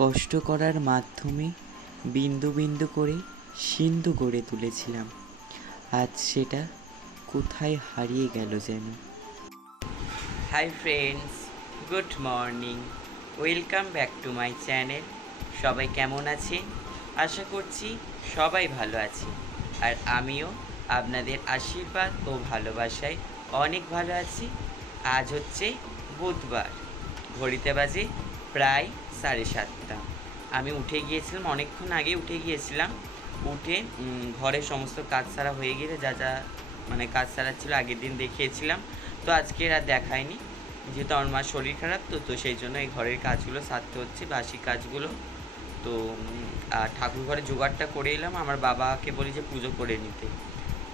কষ্ট করার মাধ্যমে বিন্দু বিন্দু করে সিন্ধু গড়ে তুলেছিলাম। আজ সেটা কোথায় হারিয়ে গেল যেন। Hi friends good morning welcome back to my channel সবাই কেমন আছেন আশা করছি সবাই ভালো আছে। আর আমিও আপনাদের আশীর্বাদ ও ভালোবাসায় অনেক ভালো আছি। আজ হচ্ছে বুধবার। ঘড়িতে বাজে প্রায় সাড়ে সাতটা। আমি উঠে গিয়েছিলাম, অনেকক্ষণ আগে উঠে গিয়েছিলাম। উঠে ঘরের সমস্ত কাজ সারা হয়ে গেলে যা যা মানে কাজ সারা ছিল, আগের দিন দেখিয়েছিলাম। তো আজকে আর দেখায়নি, যেহেতু আমার মার শরীর খারাপ, তো তো সেই জন্য এই ঘরের কাজগুলো সারতে হচ্ছে, বাসি কাজগুলো। তো আর ঠাকুর ঘরে জোগাড়টা করে এলাম, আমার বাবাকে বলি যে পুজো করে নিতে।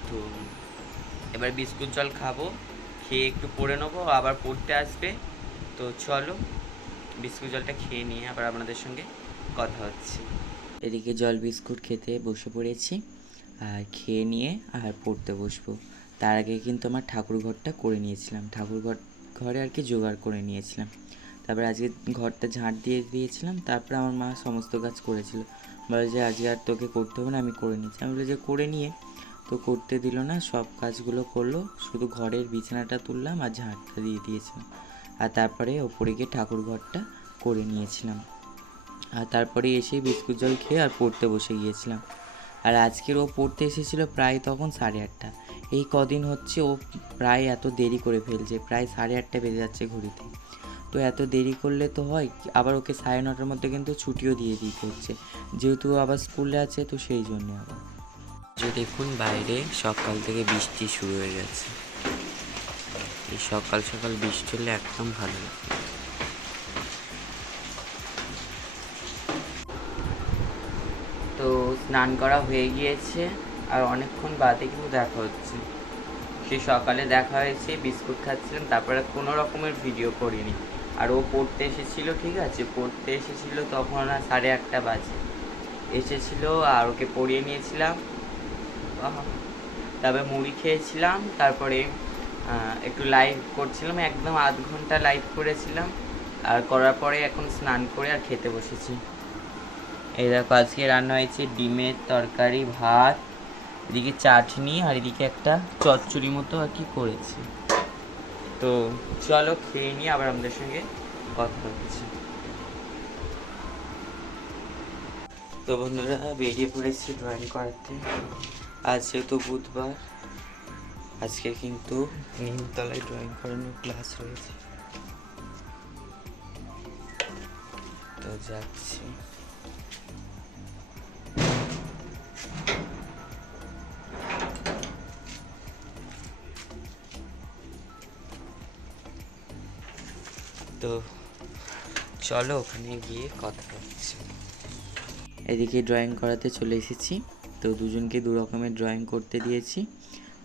তো, এবার বিস্কুট জল খাব, খেয়ে একটু পড়ে নেব, আবার পড়তে আসবে। তো চলো বিস্কুট জলটা খেয়ে নিয়ে আবার আপনাদের সঙ্গে কথা হচ্ছে। এদিকে জল বিস্কুট খেতে বসে পড়েছি, আর খেয়ে নিয়ে আর পড়তে বসবো। তার আগে কিন্তু আমার ঠাকুর ঘরটা করে নিয়েছিলাম। ঠাকুর ঘর ঘরে আর কি জোগাড় করে নিয়েছিলাম। তারপর আজকে ঘরটা ঝাঁট দিয়ে দিয়েছিলাম, তারপর আমার মা সমস্ত কাজ করেছিল। বলে যে আজকে আর তোকে করতে হবে না, আমি করে নিচ্ছি। আমি বলি যে করে নিয়ে তো করতে দিল না, সব কাজগুলো করল, শুধু ঘরের বিছানাটা তুললাম আর ঝাঁটটা দিয়ে দিয়েছিলাম। আর তারপরে ওপরে গিয়ে ঠাকুর ঘরটা করে নিয়েছিলাম। আর তারপরে এসে বিস্কুট জল খেয়ে আর পড়তে বসে গিয়েছিলাম। আর আজকের ও পড়তে এসেছিল প্রায় তখন সাড়ে আটটা। এই কদিন হচ্ছে ও প্রায় এত দেরি করে ফেলছে, প্রায় সাড়ে আটটা বেজে যাচ্ছে ঘড়িতে। তো এত দেরি করলে তো হয়, আবার ওকে সাড়ে নটার মধ্যে কিন্তু ছুটিও দিয়ে দিতে হচ্ছে। যেহেতু আবার স্কুলে আছে, তো সেই জন্য আবার। যে দেখুন বাইরে সকাল থেকে বৃষ্টি শুরু হয়ে গেছে। এই সকাল সকাল বৃষ্টি হলে একদম ভালো লাগে। তো স্নান করা হয়ে গিয়েছে আর অনেকক্ষণ বাদে কিন্তু দেখা হচ্ছে। সে সকালে দেখা হয়েছে, বিস্কুট খাচ্ছিলাম, তারপরে কোনো রকমের ভিডিও করিনি। আর ও পড়তে এসেছিল, ঠিক আছে? পড়তে এসেছিল তখন সাড়ে আটটা বাজে। এসেছিল আর ওকে পড়িয়ে নিয়েছিলাম। তারপরে মুড়ি খেয়েছিলাম, তারপরে একটু লাইভ করছিলাম, একদম আধ ঘণ্টা লাইভ করেছিলাম। আর করার পরে এখন স্নান করে আর খেতে বসেছি। এই দেখো, আজকে রান্না হয়েছে ডিমের তরকারি, ভাত, এদিকে চাটনি আর এদিকে একটা চচ্চড়ি মতো আর কি করেছি। তো চলো খেয়ে নিয়ে আবার আমাদের সঙ্গে কথা হচ্ছে। তো বন্ধুরা, বেরিয়ে পড়েছি ড্রয়িং করাতে। আজ যেহেতু বুধবার। আজকে কিন্তু নিমতলায় ড্রয়িং করানোর ক্লাস রয়েছে। তো যাচ্ছি। তো চলো ওখানে গিয়ে কথা হচ্ছে এদিকে ড্রয়িং করাতে চলে এসেছি। তো দুজনকে দু রকমের ড্রয়িং করতে দিয়েছি।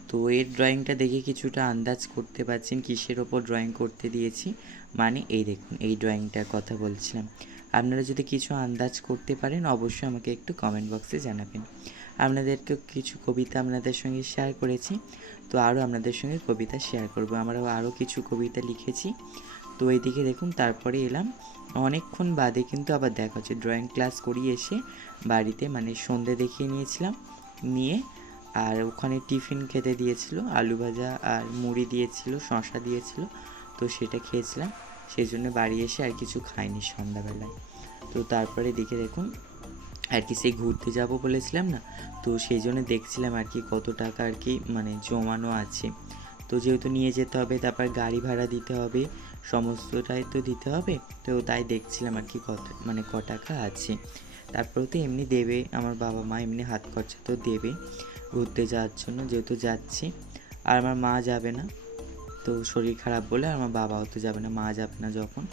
তো এর ড্রয়িংটা দেখে কিছুটা আন্দাজ করতে পারছেন কিসের ওপর ড্রয়িং করতে দিয়েছি। মানে এই দেখুন, এই ড্রয়িংটার কথা বলছিলাম। আপনারা যদি কিছু আন্দাজ করতে পারেন, অবশ্যই আমাকে একটু কমেন্ট বক্সে জানাবেন। আপনাদেরকে কিছু কবিতা আপনাদের সঙ্গে শেয়ার করেছি। তো আরও আপনাদের সঙ্গে কবিতা শেয়ার করব। আমরাও আরও কিছু কবিতা লিখেছি। তো এইদিকে দেখুন, তারপরে এলাম। অনেকক্ষণ বাদে কিন্তু আবার দেখা হচ্ছে। ড্রয়িং ক্লাস করিয়ে এসে বাড়িতে মানে সন্ধে দেখিয়ে নিয়েছিলাম নিয়ে, আর ওখানে টিফিন খেতে দিয়েছিল, আলু ভাজা আর মুড়ি দিয়েছিল শশা দিয়েছিল, তো সেটা খেয়েছিলাম। সেই জন্য বাড়ি এসে আর কিছু খাইনি সন্ধ্যাবেলায়। তো তারপরে দিকে দেখুন, আর কি সেই ঘুরতে যাব বলেছিলাম না, তো সেই জন্য দেখছিলাম আর কি কত টাকা আর কি মানে জমানো আছে। তো যেহেতু নিয়ে যেতে হবে, তারপর গাড়ি ভাড়া দিতে হবে, সমস্তটাই তো দিতে হবে। তো তাই দেখছিলাম আর কি কত মানে ক টাকা আছে। তারপরে তো এমনি দেবে, আমার বাবা মা এমনি হাত খরচা তো দেবে ঘুরতে যাওয়ার জন্য যেহেতু যাচ্ছি। আর আমার মা যাবে না, তো শরীর খারাপ বলে আর আমার বাবাও তো যাবে না, মা যাবে না যখন।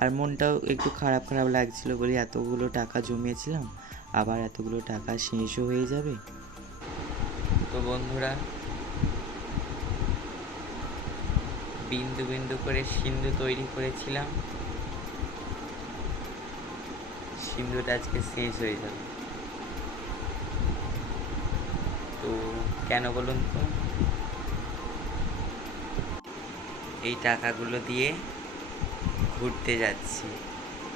আর মনটাও একটু খারাপ খারাপ লাগছিল বলে এতগুলো টাকা জমিয়েছিলাম, আবার এতগুলো টাকা শেষও হয়ে যাবে। তো বন্ধুরা বিন্দু বিন্দু করে সিন্ধু তৈরি করেছিলাম। সিন্ধুটা আজকে শেষ হয়ে যাবে। তো কেন বলুন তো? এই টাকাগুলো দিয়ে ঘুরতে যাচ্ছি।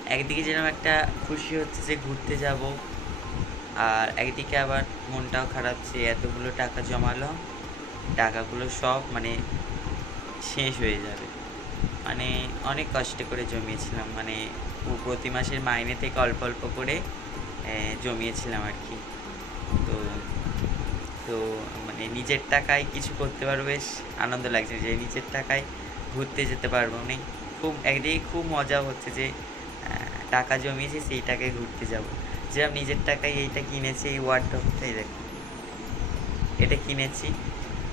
একদিকে যেরকম একটা খুশি হচ্ছে যে ঘুরতে যাব, আর একদিকে আবার মনটাও খারাপ যে এতগুলো টাকা জমালাম টাকাগুলো সব মানে শেষ হয়ে যাবে। মানে অনেক কষ্ট করে জমিয়েছিলাম মানে প্রতি মাসের মাইনে থেকে অল্প অল্প করে জমিয়েছিলাম আর কি। তো তো মানে নিজের টাকায় কিছু করতে পারব, বেশ আনন্দ লাগছে যে নিজের টাকায় ঘুরতে যেতে পারব। মানে খুব একদিকে খুব মজা হচ্ছে যে টাকা জমিয়েছি, সেই টাকায় ঘুরতে যাব। যেরকম নিজের টাকায় এইটা কিনেছি, এই ওয়ার্ডটাই দেখো। এটা কিনেছি।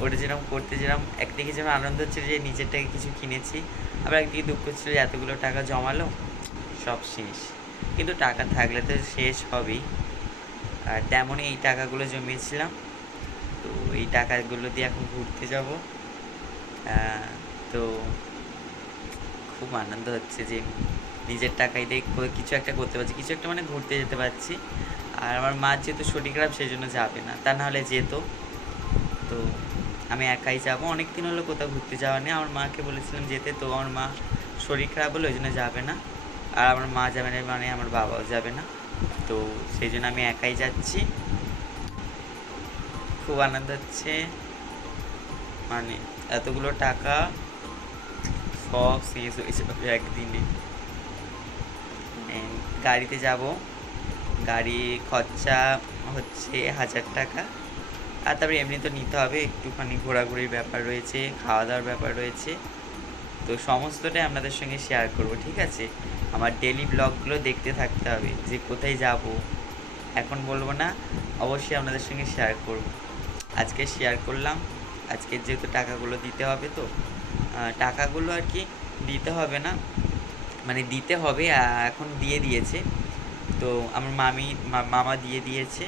ওটা যেরকম করতে, যেরকম একদিকে যেমন আনন্দ হচ্ছে যে নিজের টাকা কিছু কিনেছি, আবার একদিকে দুঃখ ছিল যে এতগুলো টাকা জমালো, সব শেষ। কিন্তু টাকা থাকলে তো শেষ হবেই। আর তেমনই এই টাকাগুলো জমিয়েছিলাম। তো এই টাকাগুলো দিয়ে এখন ঘুরতে যাব। তো খুব আনন্দ হচ্ছে যে নিজের টাকায় দিয়ে কিছু একটা করতে পারছি। কিছু একটা মানে ঘুরতে যেতে পারছি। আর আমার মা যেহেতু শরীর খারাপ সেই জন্য যাবে না। তা নাহলে যেত। তো আমি একাই যাব। অনেক দিন হলো কোথাও ঘুরতে যাওয়া নেই। আমার মাকে বলেছিলাম যেতে, তো আমার মা শরীর খারাপ হলো ওই জন্য যাবে না। আর আমার মা যাবে না মানে আমার বাবাও যাবে না। তো সেই জন্য আমি একাই যাচ্ছি। খুব আনন্দ হচ্ছে। মানে এতগুলো টাকা, সব শেষ হয়ে যাবে একদিনে। গাড়িতে যাব। গাড়ি খরচা হচ্ছে হাজার টাকা। আর তারপরে এমনি তো নিতে হবে, একটুখানি ঘোরাঘুরির ব্যাপার রয়েছে খাওয়া দাওয়ার ব্যাপার রয়েছে। তো সমস্তটাই আপনাদের সঙ্গে শেয়ার করব, ঠিক আছে? আমার ডেলি ব্লগগুলো দেখতে থাকতে হবে, যে কোথায় যাব, এখন বলব না, অবশ্যই আপনাদের সঙ্গে শেয়ার করব। আজকে শেয়ার করলাম, আজকে যেহেতু টাকাগুলো দিতে হবে তো টাকাগুলো আর কি দিতে হবে না মানে দিতে হবে এখন দিয়ে দিয়েছে। তো আমার মামি মামা দিয়ে দিয়েছে,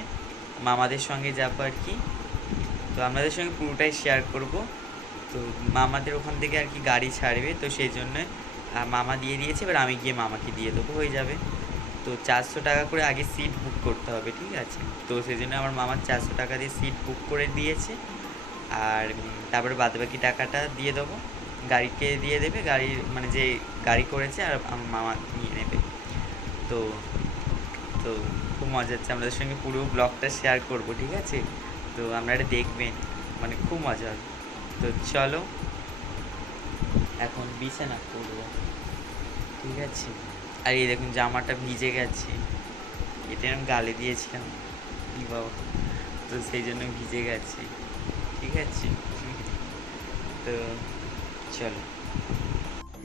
মামাদের সঙ্গে যাব আর কি। তো আপনাদের সঙ্গে পুরোটাই শেয়ার করব। তো মামাদের ওখান থেকে আর কি গাড়ি ছাড়বে, তো সেই জন্য মামা দিয়ে দিয়েছে, এবার আমি গিয়ে মামাকে দিয়ে দেবো, হয়ে যাবে। তো চারশো টাকা করে আগে সিট বুক করতে হবে, ঠিক আছে? তো সেই জন্য আমার মামার চারশো টাকা দিয়ে সিট বুক করে দিয়েছে। আর তারপরে বাদবাকি টাকাটা দিয়ে দেবো। গাড়িকে দিয়ে দেবে গাড়ির মানে যে গাড়ি করেছে, আর আমার মামা নিয়ে নেবে। তো তো খুব মজা হচ্ছে। আপনাদের সঙ্গে পুরো ব্লগটা শেয়ার করব, ঠিক আছে? তো আপনারা দেখবেন মানে খুব মজা হবে। তো চলো, এখন বিছানা করব। ঠিক আছে? আর এই দেখুন জামাটা ভিজে গেছে। এটা আমি গালে দিয়েছিলাম। কি বাবা। তো সেই জন্য ভিজে গেছে। ঠিক আছে? তো চলো।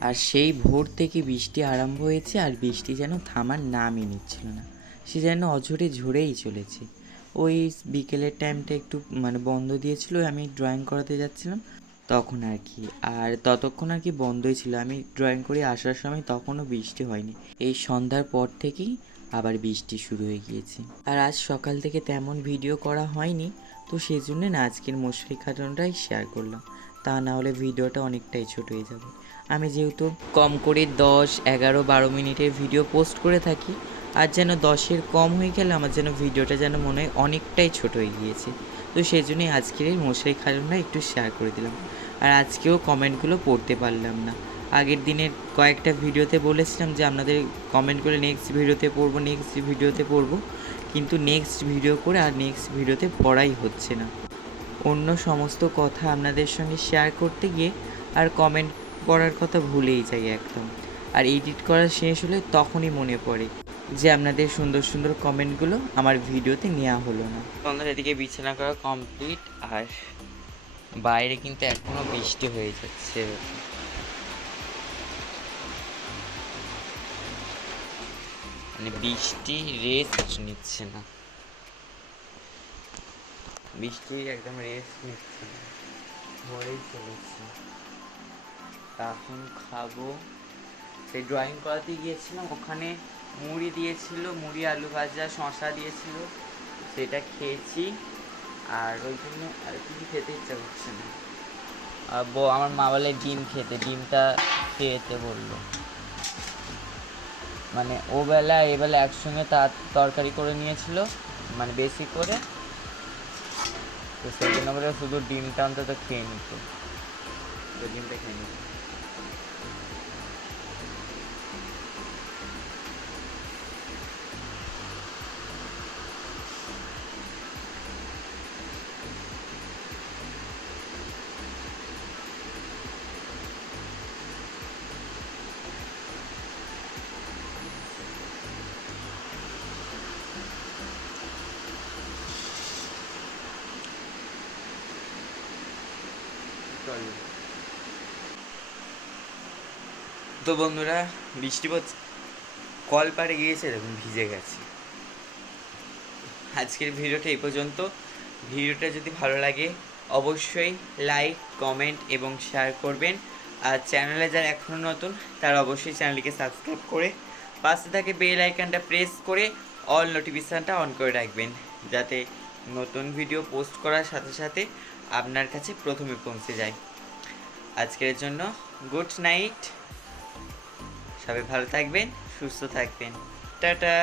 আর সেই ভোর থেকে বৃষ্টি আরম্ভ হয়েছে, আর বৃষ্টি যেন থামার নামই নিচ্ছিল না। সে যেন অঝরে ঝরেই চলেছে। ওই বিকেলের টাইমটা একটু মানে বন্ধ দিয়েছিল, আমি ড্রয়িং করাতে যাচ্ছিলাম, তখন আর কি। আর ততক্ষণ আর কি বন্ধই ছিল। আমি ড্রয়িং করে আসার সময় তখনও বৃষ্টি হয়নি। এই সন্ধ্যার পর থেকেই আবার বৃষ্টি শুরু হয়ে গিয়েছে। আর আজ সকাল থেকে তেমন ভিডিও করা হয়নি, তো সেই জন্য না আজকের মশারি খাটানোটাই শেয়ার করলাম। তা না হলে ভিডিওটা অনেকটাই ছোট হয়ে যাবে। আমি যেহেতু কম করে দশ, এগারো, বারো মিনিটের ভিডিও পোস্ট করে থাকি আর যেন দশের কম হয়ে গেলে আমার যেন ভিডিওটা যেন মনে হয় অনেকটাই ছোট হয়ে গিয়েছে। তো সেই জন্যই আজকের এই মশারি খাটানোটা একটু শেয়ার করে দিলাম। আর আজকেও কমেন্টগুলো পড়তে পারলাম না। আগের দিনের কয়েকটা ভিডিওতে বলেছিলাম যে আপনাদের কমেন্ট করে নেক্সট ভিডিওতে পড়ব নেক্সট ভিডিওতে পড়ব। কিন্তু নেক্সট ভিডিও করে আর নেক্সট ভিডিওতে পড়াই হচ্ছে না। অন্য সমস্ত কথা আপনাদের সঙ্গে শেয়ার করতে গিয়ে আর কমেন্ট পড়ার কথা ভুলেই যাই একদম। আর এডিট করা শেষ হলে তখনই মনে পড়ে। যে আপনাদের সুন্দর সুন্দর কমেন্টগুলো আমার ভিডিওতে নেওয়া হলো না। বন্ধুরা, এদিকে বিছানা করা কমপ্লিট আর বাইরে কিন্তু এখনও বৃষ্টি হয়ে যাচ্ছে। মানে বৃষ্টি রেস্ট নিচ্ছে না। বৃষ্টি একদম রেস্ট নিচ্ছে না। হয়েই চলেছে। এখন খাব। সেই ড্রয়িং করাতে গিয়েছিলাম, ওখানে মুড়ি দিয়েছিল, মুড়ি, আলু ভাজা শশা দিয়েছিল, সেটা খেয়েছি। আর ওই জন্য আর কিছু খেতে ইচ্ছা করছে না। আর আমার মা বলে ডিম খেতে, ডিমটা খেতে বলল। মানে ও বেলা, এ বেলা একসঙ্গে তার তরকারি করে নিয়েছিল মানে বেশি করে। তো সেই জন্য বলে শুধু ডিমটা অন্তত খেয়ে নিত। ডিমটা খেয়ে নিত। তো বন্ধুরা, বৃষ্টি পড়ছে। কল পাড়ে গিয়েছে, এরকম ভিজে গেছে। আজকের ভিডিওটা এই পর্যন্ত। ভিডিওটা যদি ভালো লাগে, অবশ্যই লাইক, কমেন্ট এবং শেয়ার করবেন। আর চ্যানেলে যারা এখনও নতুন, তারা অবশ্যই চ্যানেলটিকে সাবস্ক্রাইব করে পাশে থাকে বেল আইকনটা প্রেস করে অল নোটিফিকেশানটা অন করে রাখবেন। যাতে নতুন ভিডিও পোস্ট করার সাথে সাথে আপনার কাছে প্রথমে পৌঁছে যায় আজকের জন্য গুড নাইট সবাই ভালো থাকবেন, সুস্থ থাকবেন। টাটা।